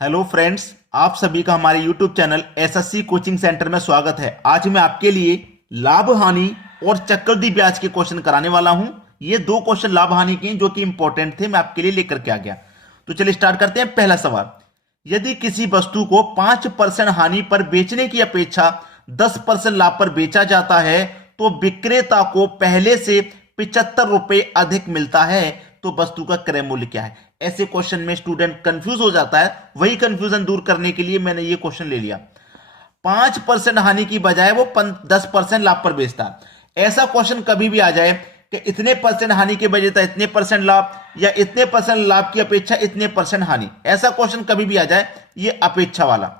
Hello friends, आप सभी का हमारे YouTube channel SSC coaching centre में स्वागत है। आज मैं आपके लिए लाभ हानि और चक्रवृद्धि ब्याज के क्वेश्चन कराने वाला हूं। ये दो क्वेश्चन लाभ हानि के हैं जो कि इंपॉर्टेंट थे, मैं आपके लिए लेकर के आ गया। तो चलिए स्टार्ट करते हैं। पहला सवाल, यदि किसी वस्तु को 5% हानि पर बेचने की अपेक्षा 10% लाभ पर बेचा जाता है तो विक्रेता को पहले से 75 रुपए अधिक मिलता है, तो वस्तु का क्रय मूल्य क्या है? ऐसे क्वेश्चन में स्टूडेंट कंफ्यूज हो जाता है। वही कंफ्यूजन दूर करने के लिए मैंने ये क्वेश्चन ले लिया। 5% हानि की बजाय वो 10% लाभ पर बेचता है। ऐसा क्वेश्चन कभी भी आ जाए कि इतने परसेंट हानि के बजाय इतने परसेंट लाभ, या इतने परसेंट लाभ की अपेक्षा इतने परसेंट हानि, ऐसा क्वेश्चन कभी भी आ जाए, ये अपेक्षा वाला,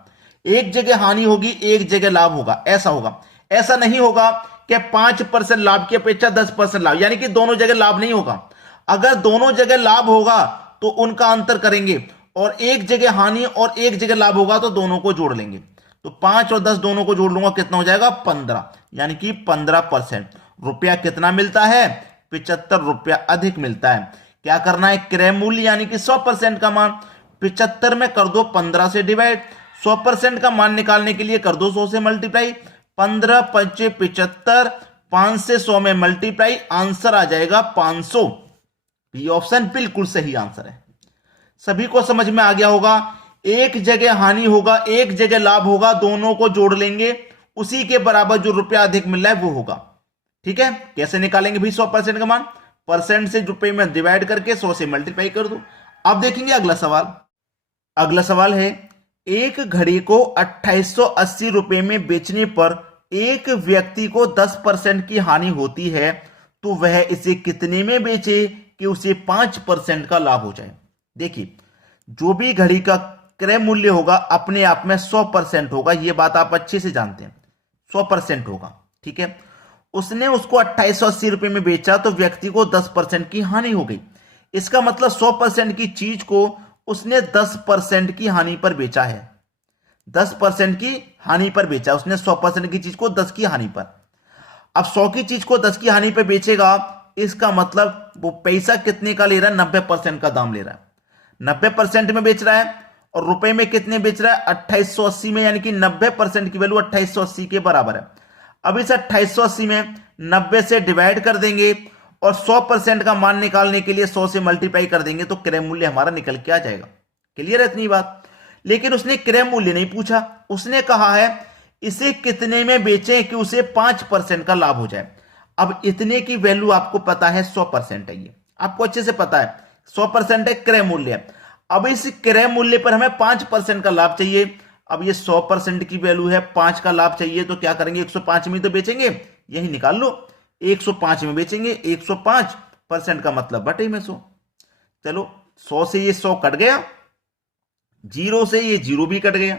एक जगह हानि होगी एक जगह लाभ होगा, ऐसा होगा। ऐसा नहीं होगा कि 5% लाभ की अपेक्षा 10% लाभ, यानी कि दोनों जगह लाभ नहीं होगा। अगर दोनों जगह लाभ होगा तो उनका अंतर करेंगे, और एक जगह हानि और एक जगह लाभ होगा तो दोनों को जोड़ लेंगे। तो 5 और 10 दोनों को जोड़ लूंगा, कितना हो जाएगा? 15, यानी कि 15%। रुपया कितना मिलता है? 75 रुपया अधिक मिलता है। क्या करना है? क्रय मूल्य यानी कि 100% का मान 75 में कर दो 15 से डिवाइड। 100% का मान निकालने के लिए कर दो 100 से मल्टीप्लाई। 15 पंचे 75, 5 से 100 में मल्टीप्लाई, आंसर आ जाएगा 500। ये ऑप्शन बिल्कुल सही आंसर है। सभी को समझ में आ गया होगा। एक जगह हानि होगा एक जगह लाभ होगा, दोनों को जोड़ लेंगे, उसी के बराबर जो रुपया अधिक मिल रहा है वो होगा। ठीक है, कैसे निकालेंगे भाई 100% का मान? परसेंट से रुपए में डिवाइड करके 100 से मल्टीप्लाई कर दो। अब देखेंगे अगला सवाल। अगला सवाल है, एक घड़ी को 2880 रुपए में बेचने पर एक व्यक्ति को 10% की हानि होती है, तो वह इसे कितने में बेचे कि उसे 5% का लाभ हो जाए? देखिए, जो भी घड़ी का क्रय मूल्य होगा अपने आप में 100% होगा, यह बात आप अच्छे से जानते हैं। 100% होगा, ठीक है। उसने उसको 2880 रुपए में बेचा तो व्यक्ति को 10% की हानि हो गई। इसका मतलब 100% की चीज को उसने 10% की हानि पर बेचा है। 10% की हानि पर बेचा उसने, 100% की चीज को 10 की हानि पर। अब 100 की चीज को 10 की हानि पर बेचेगा, इसका मतलब वो पैसा कितने का ले रहा है? 90% का दाम ले रहा है। 90% में बेच रहा है, और रुपए में कितने बेच रहा है? 2880 में, यानी कि 90% की वैल्यू 2880 के बराबर है। अब इस 2880 में 90 से डिवाइड कर देंगे, और 100% का मान निकालने के लिए 100 से मल्टीप्लाई कर देंगे, तो क्रय मूल्य हमारा निकल के आ जाएगा। क्लियर है इतनी बात? लेकिन उसने क्रय मूल्य नहीं पूछा, उसने कहा है इसे कितने में बेचें कि उसे 5% का लाभ हो जाए। अब इतने की वैल्यू आपको पता है 100% है, ये आपको अच्छे से पता है 100% है क्रय मूल्य। अब इस क्रय मूल्य पर हमें 5% का लाभ चाहिए। अब ये 100% की वैल्यू है, 5 का लाभ चाहिए, तो क्या करेंगे? 105 में तो बेचेंगे, यही निकाल लो। 105 में बेचेंगे, 105% का मतलब बटे में 100। चलो, 100 से ये 100 कट गया, 0 से ये 0 भी कट गया,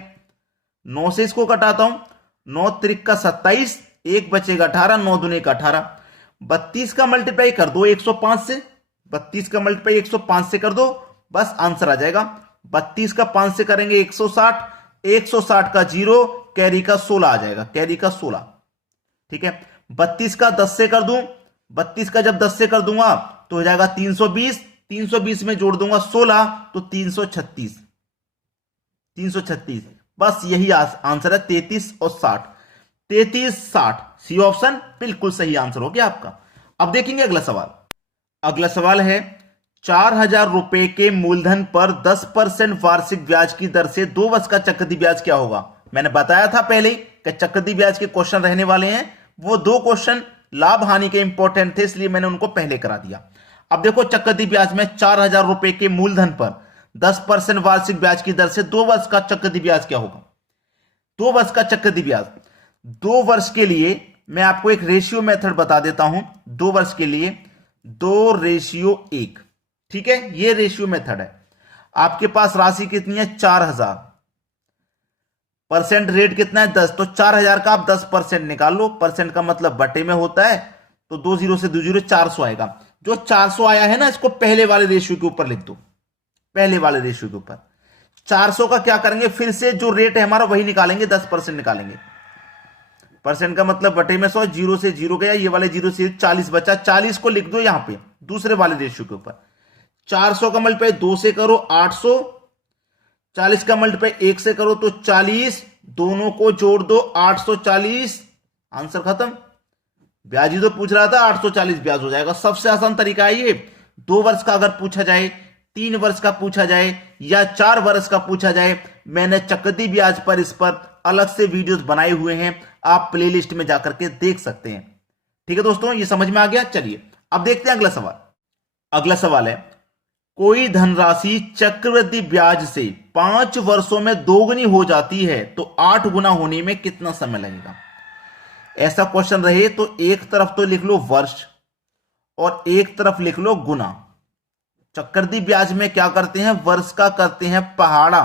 9 से इसको कटाता हूं, 9 त्रिक का 27, एक बचेगा 18, 9 दूने का 18। 32 का मल्टीप्लाई कर दो 105 से, 32 का मल्टीप्लाई 105 से कर दो, बस आंसर आ जाएगा। 32 का 5 से करेंगे 160, 160 का 0, कैरी का 16 आ जाएगा, कैरी का 16। ठीक है, 32 का 10 से कर दूं, 32 का जब 10 से कर दूंगा तो हो जाएगा 320, 320 में जोड़ दूंगा 16, तो 336, 336। बस यही आंसर है, 33 और 60, 33 60। सी ऑप्शन बिल्कुल सही आंसर हो गया आपका। अब देखेंगे अगला सवाल। अगला सवाल है, 4000 रुपए के मूलधन पर 10% वार्षिक ब्याज की दर से 2 वर्ष का चक्रवृद्धि ब्याज क्या होगा? मैंने बताया था पहले कि चक्रवृद्धि ब्याज के क्वेश्चन रहने वाले हैं। वो दो क्वेश्चन लाभ हानि के इंपॉर्टेंट थे, इसलिए मैंने उनको पहले करा दिया। अब देखो, चक्रवृद्धि ब्याज में 4000 रुपए के मूलधन पर 10% वार्षिक ब्याज की दर से 2 वर्ष का चक्रवृद्धि ब्याज क्या होगा? 2 वर्ष का चक्रवृद्धि ब्याज, 2 वर्ष के लिए मैं आपको एक रेशियो मेथड बता देता हूं। 2 वर्ष के लिए 2:1, ठीक है, ये रेशियो मेथड है। आपके पास राशि कितनी है? 4000, परसेंट रेट कितना है? 10, तो 4000 का आप 10% निकाल लो। परसेंट का मतलब बटे में होता है, तो 2 0 से 2 0 400 आएगा। जो 400 आया है ना, इसको पहले वाले रेशियो के ऊपर लिख दो, पहले वाले रेशियो के ऊपर। 400 का क्या करेंगे? फिर से जो रेट है हमारा वही निकालेंगे, 10% निकालेंगे। परसेंट का मतलब बटे में 100, 0 से 0 गया, ये वाले 0 से 40 बचा, 40 को लिख दो यहां पे दूसरे वाले रेशियो के ऊपर। 400 का मल्टीप्लाई 2 से करो 800, 40 का मल्टीप्लाई 1 से करो तो 40, दोनों को जोड़ दो 840, आंसर खत्म। ब्याज ही तो पूछ रहा था, 840 ब्याज हो जाएगा। सबसे आसान तरीका है ये। 2 वर्ष का अगर पूछा जाए, 3 वर्ष का पूछा जाए या 4 वर्ष का पूछा जाए, मैंने चक्रवृद्धि ब्याज पर इस पर अलग से वीडियोस बनाए हुए हैं, आप प्लेलिस्ट में जाकर के देख सकते हैं। ठीक है दोस्तों, ये समझ में आ गया। चलिए अब देखते हैं अगला सवाल। अगला सवाल है, कोई धनराशि चक्रवृद्धि ब्याज से 5 वर्षों में दोगुनी हो जाती है तो 8 गुना होने में कितना समय लगेगा? ऐसा क्वेश्चन रहे तो एक तरफ तो लिख लो वर्ष और एक तरफ लिख लो गुना। चक्रवृद्धि ब्याज में क्या करते हैं, वर्ष का करते हैं पहाड़ा,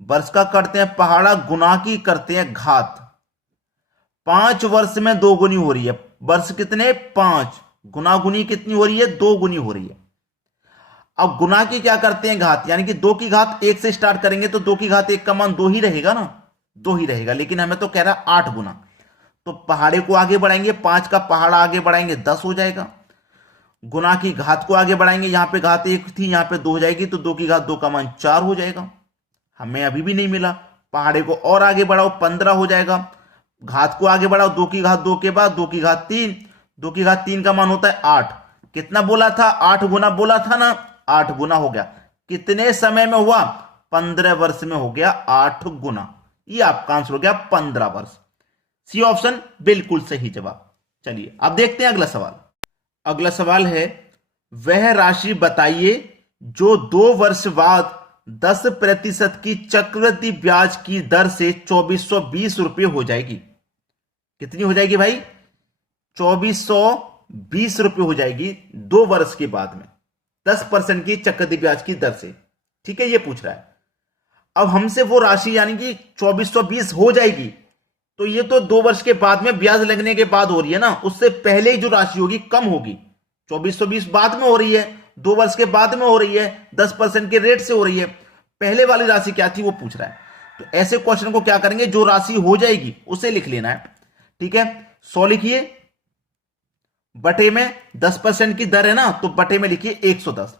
वर्ष का करते हैं पहाड़ा, गुना की करते हैं घात। 5 वर्ष में 2 गुनी हो रही है, वर्ष कितने 5, गुना गुनी कितनी हो रही है 2 गुनी हो रही है। अब गुना की क्या करते हैं घात, यानी कि 2 की घात 1 से स्टार्ट करेंगे तो 2 की घात 1 का मान 2 ही रहेगा ना, 2 ही रहेगा, लेकिन हमें तो कह रहा 8 गुना। तो पहाड़े को आगे बढ़ाएंगे, 5 का पहाड़ा आगे बढ़ाएंगे 10 हो जाएगा। गुना की घात को आगे बढ़ाएंगे, यहां पे घात 1 थी, यहां पे 2 हो जाएगी, तो 2 की घात 2 का मान 4 हो जाएगा। हमें अभी भी नहीं मिला, पहाड़े को और आगे बढ़ाओ 15 हो जाएगा। घात को आगे बढ़ाओ, 2 की घात 2 के बाद 2 की घात 3, 2 की घात 3 का मान होता है 8। कितना बोला था, 8 गुना बोला था ना, 8 गुना हो गया। कितने समय में हुआ, 15 वर्ष में हो गया 8 गुना। ये आपका आंसर हो गया 15 वर्ष। सी ऑप्शन बिल्कुल सही जवाब। चलिए अब देखते हैं अगला सवाल। अगला सवाल है, वह राशि बताइए जो 2 वर्ष बाद 10% की चक्रवृद्धि ब्याज की दर से 2420 रुपये हो जाएगी। कितनी हो जाएगी भाई, 2420 रुपये हो जाएगी 2 वर्ष के बाद में 10% की चक्रवृद्धि ब्याज की दर से। ठीक है, ये पूछ रहा है। अब हमसे वो राशि यानी कि 2420 हो जाएगी, तो ये तो 2 वर्ष के बाद में ब्याज लगने के बाद हो रही है ना, उससे पहले ही जो राशि होगी कम होगी। 2420 बाद में हो रही है, 2 वर्ष के बाद में हो रही है, 10% के रेट से हो रही है। पहले वाली राशि क्या थी वो पूछ रहा है। तो ऐसे क्वेश्चन को क्या करेंगे, जो राशि हो जाएगी उसे लिख लेना है। ठीक है, 100 लिखिए, बटे में 10% की दर है ना, तो बटे में लिखिए 110।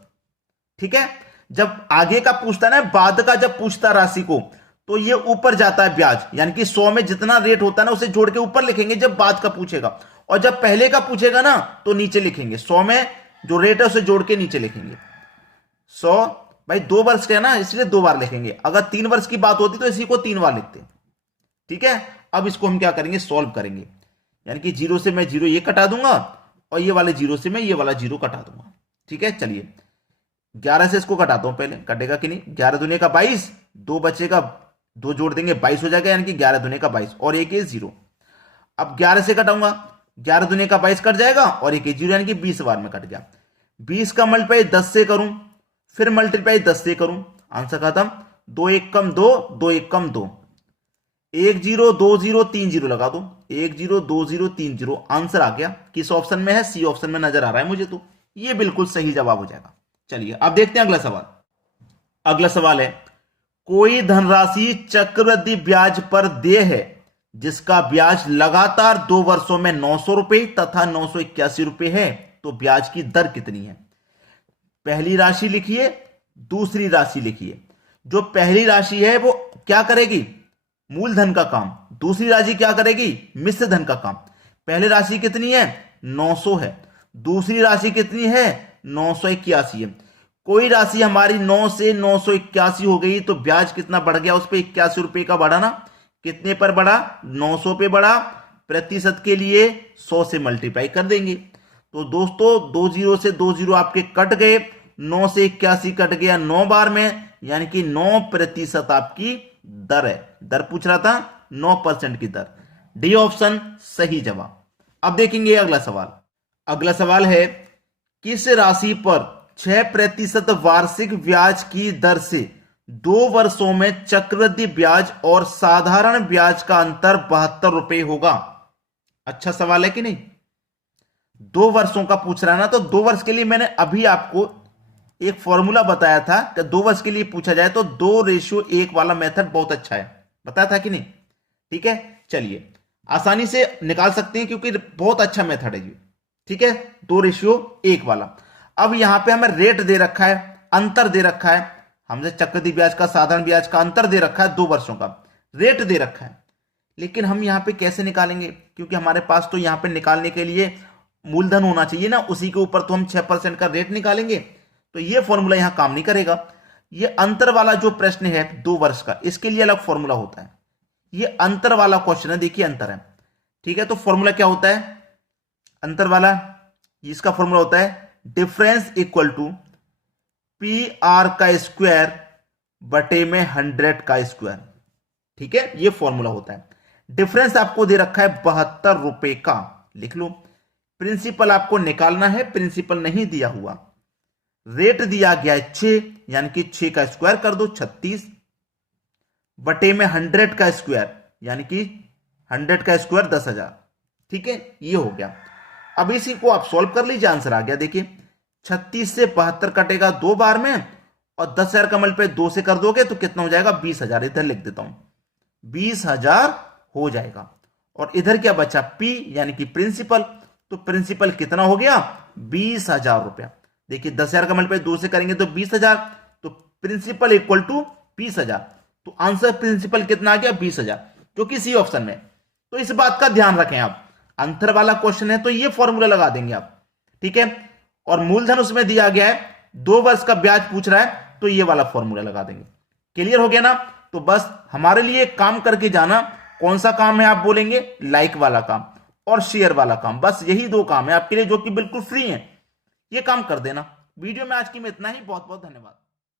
ठीक है, जब आगे का पूछता है ना, बाद का जब पूछता राशि को, तो ये ऊपर जाता है ब्याज, यानी कि 100 में जितना रेट होता है ना उसे जोड़ के ऊपर लिखेंगे जब बाद का पूछेगा, और जब पहले का पूछेगा ना तो नीचे लिखेंगे। 100 में जो रेट है उसे जोड़ के नीचे लिखेंगे। 100 भाई 2 वर्ष का है ना, इसलिए 2 बार लिखेंगे। अगर 3 वर्ष की बात होती तो इसी को 3 बार लिखते। ठीक है, अब इसको हम क्या करेंगे, सॉल्व करेंगे। यानी कि 0 से मैं 0 ये कटा दूंगा और ये वाले 0 से मैं ये वाला 0 कटा दूंगा। ठीक है, चलिए 11 से इसको कटाता हूं, पहले कटेगा कि नहीं। 11 दूने का 22, 2 बचेगा, 2 जोड़ देंगे 22 हो जाएगा, यानी कि 11 दूने का 22 और एक 0। अब 11 से कटाऊंगा, 11 दूने का 22 कट जाएगा और एक 0, यानी कि 20 बार में कट गया। 20 का मल्टीप्लाई 10 से करूं, फिर मल्टीप्लाई 10 से करूं, आंसर खत्म। 2 1 कम 2, 2 1 कम 2, 1 0 2 0 3 0 लगा दो, 1 0 2 0 3 0, आंसर आ गया। किस ऑप्शन में है, सी ऑप्शन में नजर आ रहा है मुझे, तो ये बिल्कुल सही जवाब हो जाएगा। चलिए अब देखते हैं अगला सवाल। अगला सवाल है, कोई धनराशि चक्रवृद्धि ब्याज पर देय है जिसका ब्याज लगातार 2 वर्षों में 900 रुपए तथा 981 रुपए है, तो ब्याज की दर कितनी है? पहली राशि लिखिए, दूसरी राशि लिखिए। जो पहली राशि है वो क्या करेगी, मूलधन का काम। दूसरी राशि क्या करेगी, मिश्र धन का काम। पहली राशि कितनी है, 900 है। दूसरी राशि कितनी है, 981 है। कोई राशि हमारी 9 से 981 हो गई तो ब्याज कितना बढ़ गया, उस पर 81 रुपए का बढ़ा ना। कितने पर बढ़ा, 900 पे बढ़ा। प्रतिशत के लिए 100 से मल्टीप्लाई कर देंगे। तो दोस्तों 2 0 से 2 0 आपके कट गए, 9 से 81 कट गया 9 बार में, यानी कि 9% आपकी दर है। दर पूछ रहा था, 9% की दर। डी ऑप्शन सही जवाब। अब देखेंगे अगला सवाल। अगला सवाल है, किस राशि पर 6% वार्षिक ब्याज की दर से 2 वर्षों में चक्रवृद्धि ब्याज और साधारण ब्याज का अंतर 72 रुपए होगा? अच्छा सवाल है कि नहीं। 2 वर्षों का पूछ रहा है ना, तो 2 वर्ष के लिए मैंने अभी आपको एक फॉर्मूला बताया था कि 2 वर्ष के लिए पूछा जाए तो 2:1 वाला मेथड बहुत अच्छा है, बताया था कि नहीं। ठीक है, चलिए आसानी से निकाल सकते हैं क्योंकि बहुत अच्छा मेथड है ये। ठीक है, 2:1 वाला। अब यहां पे हमें रेट दे रखा है, अंतर दे रखा है, हमसे चक्रवृद्धि ब्याज का साधारण ब्याज का अंतर दे रखा है 2 वर्षों का, रेट दे रखा है, लेकिन हम यहाँ पे कैसे निकालेंगे? क्योंकि हमारे पास तो यहाँ पे निकालने के लिए मूलधन होना चाहिए ना, उसी के ऊपर तो हम 6% का रेट निकालेंगे, तो ये फॉर्मूला यहाँ काम नहीं करेगा। ये अंतर वाला जो प्रश्न है 2 वर्ष का, इसके लिए अलग फॉर्मूला होता है। ये अंतर वाला क्वेश्चन है, देखिए अंतर है, ठीक है। तो फॉर्मूला क्या होता है अंतर वाला? इसका फॉर्मूला होता है difference equal to P R का स्क्वायर बटे में 100 का स्क्वायर, ठीक है, ये फॉर्मूला होता है। डिफरेंस आपको दे रखा है 72 रुपए का, लिख लो। प्रिंसिपल आपको निकालना है, प्रिंसिपल नहीं दिया हुआ। रेट दिया गया है 6, यानी कि 6 का स्क्वायर कर दो 36, बटे में 100 का स्क्वायर, यानी कि 100 का स्क्वायर 10,000, ठीक है, ये हो गया। अब इसी को आप सॉल्व कर लीजिए, आंसर आ गया। देखिए 36 से 72 कटेगा 2 बार में, और 10,000 का मल्टीप्लाई 2 से कर दोगे तो कितना हो जाएगा? 20,000। इधर लिख देता हूं, 20,000 हो जाएगा। और इधर क्या बचा? P, यानी कि प्रिंसिपल। तो प्रिंसिपल कितना हो गया? 20,000 रुपया। देखिए 10,000 का मल्टीप्लाई 2 से करेंगे तो 20,000, तो प्रिंसिपल इक्वल टू 20,000। तो आंसर प्रिंसिपल कितना आ गया? 20,000, क्योंकि सी ऑप्शन में। तो इस बात का ध्यान रखें आप, अंतर वाला क्वेश्चन है तो ये फॉर्मूला लगा देंगे आप, ठीक है। और मूलधन उसमें दिया गया है, 2 वर्ष का ब्याज पूछ रहा है, तो ये वाला फॉर्मूला लगा देंगे। क्लियर हो गया ना? तो बस हमारे लिए काम करके जाना। कौन सा काम है आप बोलेंगे? लाइक वाला काम और शेयर वाला काम, बस यही 2 काम है आपके लिए जो कि बिल्कुल फ्री है। ये काम कर देना। वीडियो में आज की में इतना ही। बहुत बहुत धन्यवाद।